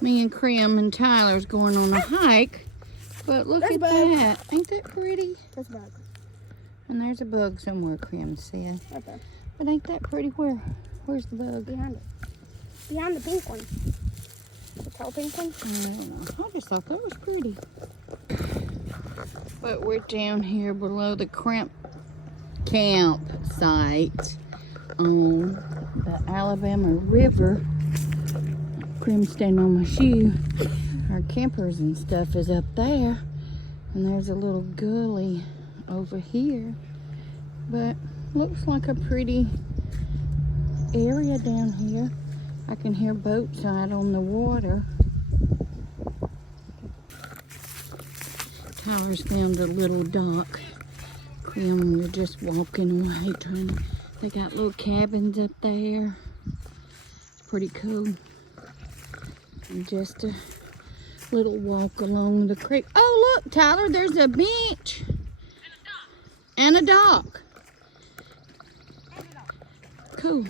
Me and Krim and Tyler's going on a hike. But look at that. Ain't that pretty? There's a bug. And there's a bug somewhere, Krim said. Right there. But ain't that pretty? Where's the bug? Behind it. Behind the pink one. The tall pink one? I don't know. I just thought that was pretty. But we're down here below the campsite on the Alabama River. Krim's standing on my shoe. Our campers and stuff is up there. And there's a little gully over here. But looks like a pretty area down here. I can hear boats out on the water. Tyler's found a little dock. Krim, we're just walking away they got little cabins up there. It's pretty cool. And just a little walk along the creek. Oh, look, Tyler, there's a bench. And a dock. Cool.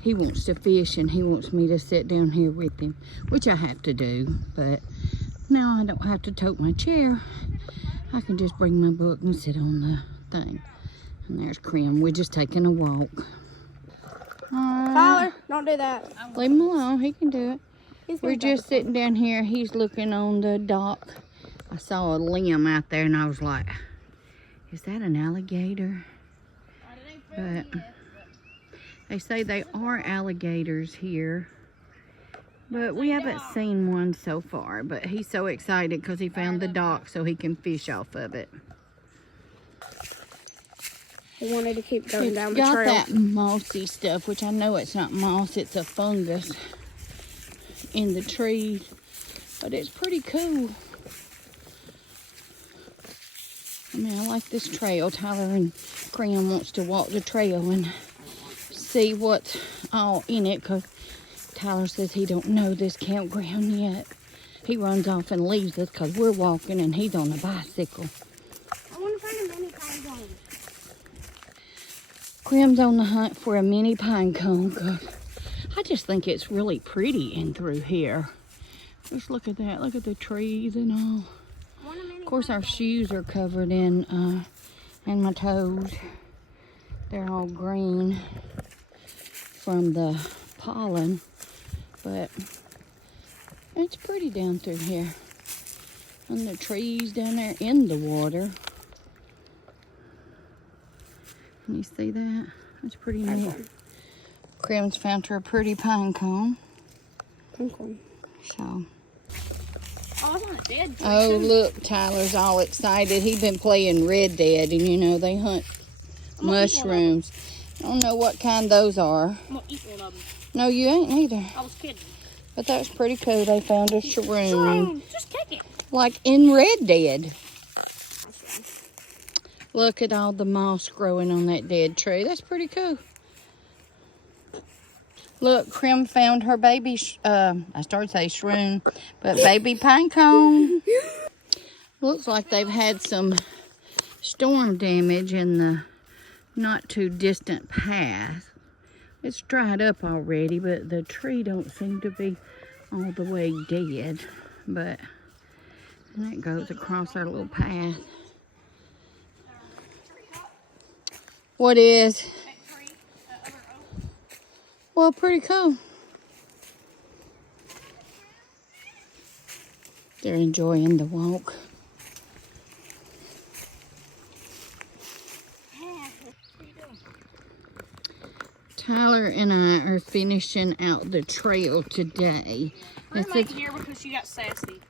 He wants to fish and he wants me to sit down here with him, which I have to do, but now I don't have to tote my chair. I can just bring my book and sit on the thing. And there's Krim. We're just taking a walk. Tyler, don't do that. Leave him alone. He can do it. We're just sitting down here. He's looking on the dock. I saw a limb out there and I was like, is that an alligator? But they say they are alligators here. But we haven't seen one so far. But he's so excited because he found the dock so he can fish off of it. He wanted to keep going down the It's trail. got that mossy stuff, which I know it's not moss, it's a fungus in the trees. But it's pretty cool. I mean, I like this trail. Tyler and Krim wants to walk the trail and see what's all in it, because Tyler says he don't know this campground yet. He runs off and leaves us because we're walking and he's on a bicycle. I want to find a mini pine cone. Krim's on the hunt for a mini pine cone, because I just think it's really pretty in through here. Just look at that. Look at the trees and all. Of course, our shoes are covered in my toes. They're all green from the pollen, but it's pretty down through here. And the trees down there in the water. Can you see that? That's pretty neat. Krim's found her a pretty pine cone. Pink one. So. Oh, I want a dead. Oh, look, Tyler's all excited. He's been playing Red Dead, and you know, they hunt mushrooms. I don't know what kind those are. I'm going to eat one of them. No, you ain't neither. I was kidding. But that's pretty cool. They found a shroom. Just take it. Like in Red Dead. Look at all the moss growing on that dead tree. That's pretty cool. Look, Krim found her baby, I started to say shroom, but baby pine cone. Looks like they've had some storm damage in the not too distant path. It's dried up already, but the tree don't seem to be all the way dead. But and that goes across our little path. What is? Well, pretty cool. They're enjoying the walk. Tyler and I are finishing out the trail today. We're right here because she got sassy.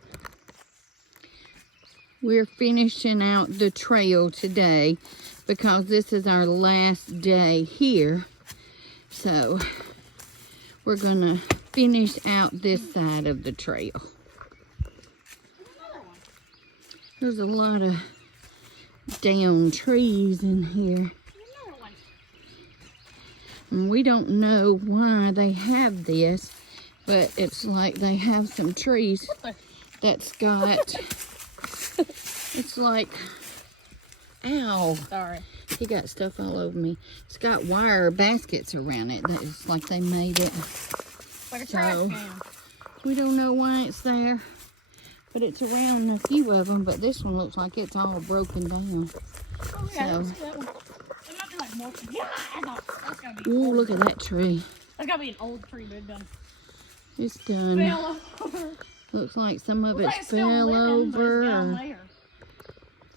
We're finishing out the trail today because this is our last day here. So we're gonna finish out this side of the trail. There's a lot of down trees in here. And we don't know why they have this, but it's like they have some trees that's got, it's like, ow. Sorry. He got stuff all over me. It's got wire baskets around it. It's like they made it. Like a trash can. We don't know why it's there. But it's around a few of them. But this one looks like it's all broken down. Oh, yeah, So, that one. There might be like more. Yeah, that's gotta be ooh, old. look at that tree. That's gotta be an old tree, but done. It's done. Fell over. Looks like some of it It's still fell living, but it's over down or there.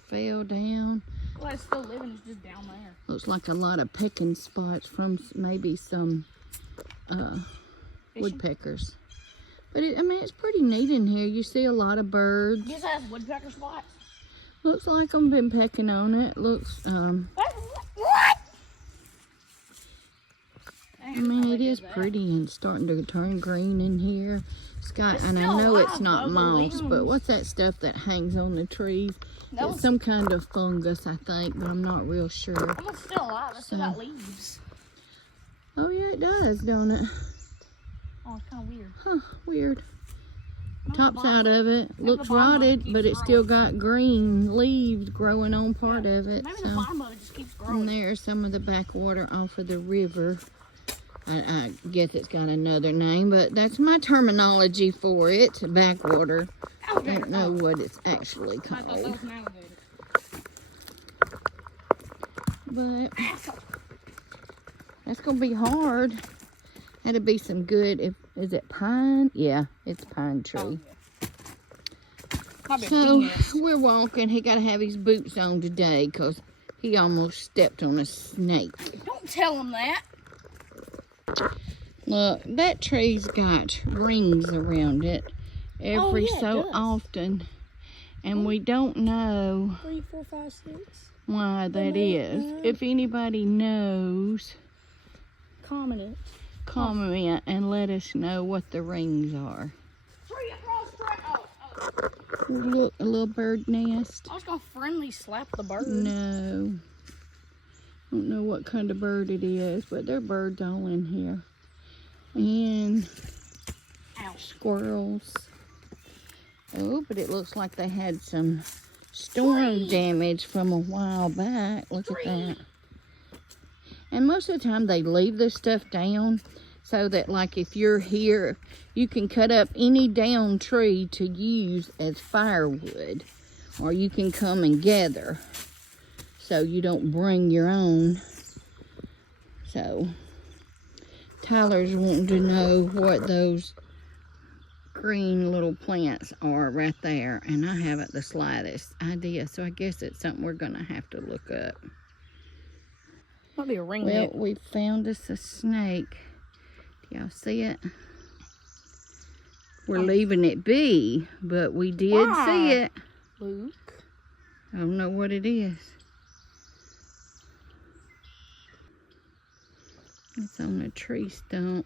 fell down. Well, it's still living, it's just down there. Looks like a lot of pecking spots from maybe some woodpeckers. But I mean, it's pretty neat in here. You see a lot of birds. This has woodpecker spots. Looks like I've been pecking on it. Looks, What? I mean, it is pretty and starting to turn green in here. It's got, It's and I still know alive, it's not though, the moss, but leaves. what's that stuff that hangs on the trees? No. It's some kind of fungus, I think, but I'm not real sure. It's still alive. It's still got leaves. Oh yeah, it does, don't it? Oh, it's kind of weird. Huh, weird. Top bottom- side of it maybe looks the bottom of it rotted, keeps but it's still got green leaves growing on part of it. Maybe the So, bottom of it just keeps growing. and there's some of the backwater off of the river. I guess it's got another name, but that's my terminology for it, backwater. I Alligator. don't know what it's actually I thought that called. was an alligator. But that's gonna be hard. That'd be some good. Is it pine? Yeah, it's pine tree. Oh, yeah. Probably a So penis. we're walking. He got to have his boots on today because he almost stepped on a snake. Don't tell him that. Look, that tree's got rings around it every yeah, it so does. often, and we don't know 3, 4, 5, 6. why that is. If anybody knows, Comment. and let us know what the rings are. Tree across track. Oh. Look, a little bird nest. I was gonna friendly slap the bird. No. Don't know what kind of bird it is, but there are birds all in here. And Ow. squirrels. Oh, but it looks like they had some storm damage from a while back. Look at that. And most of the time they leave this stuff down so that, like, if you're here, you can cut up any down tree to use as firewood, or you can come and gather so you don't bring your own. So Tyler's wanting to know what those green little plants are right there, and I haven't the slightest idea, so I guess it's something we're gonna have to look up. Might be a ring. Well, we found us a snake. Do y'all see it? We're leaving it be, but we did Why? see it. Luke. I don't know what it is. It's on a tree stump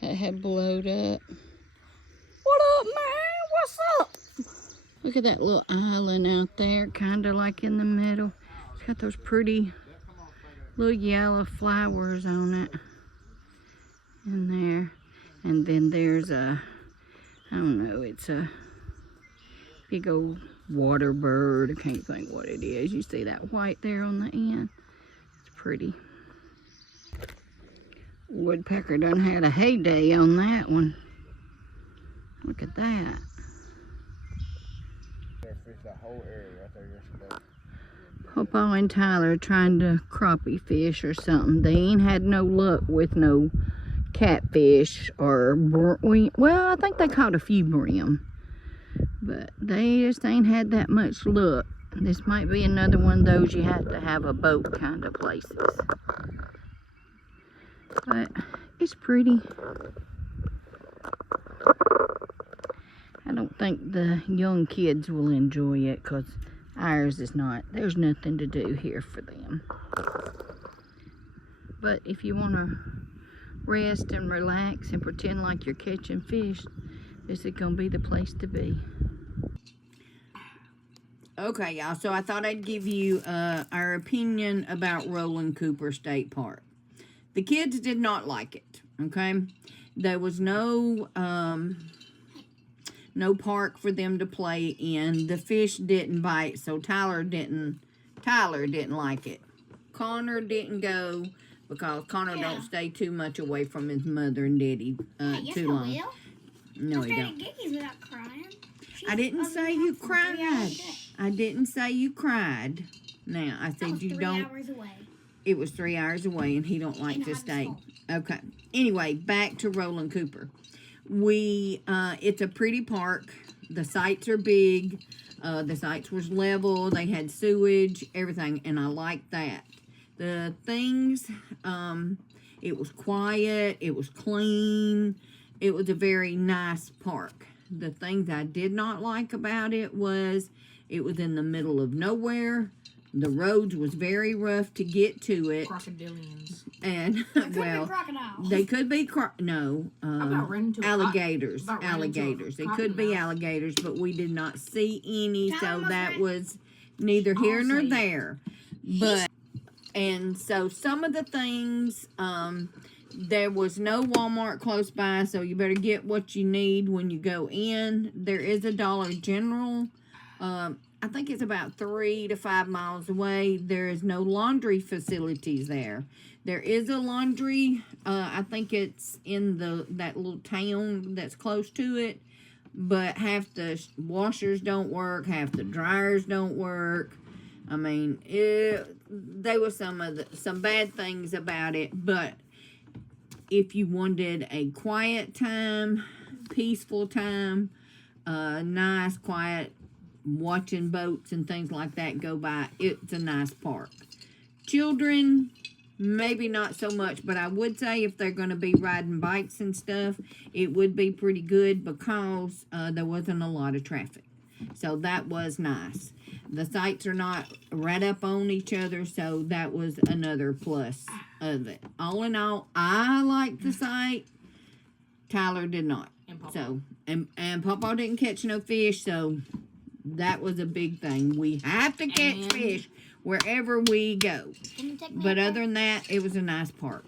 that had blowed up. What up, man? What's up? Look at that little island out there, kind of like in the middle. It's got those pretty little yellow flowers on it in there. And then there's a, I don't know, it's a big old water bird. I can't think what it is. You see that white there on the end? It's pretty. Woodpecker done had a heyday on that one. Look at that. That whole area right there yesterday. Papa and Tyler are trying to crappie fish or something. They ain't had no luck with no catfish or well, I think they caught a few brim, but they just ain't had that much luck. This might be another one of those you have to have a boat kind of places. But it's pretty. I don't think the young kids will enjoy it because ours is not. There's nothing to do here for them. But if you want to rest and relax and pretend like you're catching fish, this is going to be the place to be. Okay, y'all, so I thought I'd give you our opinion about Roland Cooper State Park. The kids did not like it, okay? There was no park for them to play in. The fish didn't bite, so Tyler didn't Tyler didn't like it. Connor didn't go because Connor don't stay too much away from his mother and daddy Yes, too I long. will. No, he I don't. started Giggy's without crying. I didn't say you cried. I didn't say you cried. Now, I said you don't. 3 hours away. It was 3 hours away, and he don't like to stay. Okay. Anyway, back to Roland Cooper. It's a pretty park. The sites are big. The sites was level. They had sewage, everything, and I liked that. The things, it was quiet. It was clean. It was a very nice park. The things I did not like about it was in the middle of nowhere. The roads was very rough to get to it. Crocodilians. And, well, Crocodiles. they could be, alligators. Alligators. They could be alligators, but we did not see any, so that was neither here nor there. But, and so some of the things, there was no Walmart close by, so you better get what you need when you go in. There is a Dollar General. I think it's about 3 to 5 miles away. There is no laundry facilities there. There is a laundry. I think it's in that little town that's close to it. But half the washers don't work. Half the dryers don't work. I mean, there was some bad things about it. But if you wanted a quiet time, peaceful time, nice, quiet, watching boats and things like that go by, it's a nice park. Children, maybe not so much, but I would say if they're going to be riding bikes and stuff, it would be pretty good because there wasn't a lot of traffic. So that was nice. The sites are not right up on each other, so that was another plus of it. All in all, I liked the site. Tyler did not. And Papa. So, and Papa didn't catch no fish, so that was a big thing. We have to catch fish wherever we go. But other than that, it was a nice park.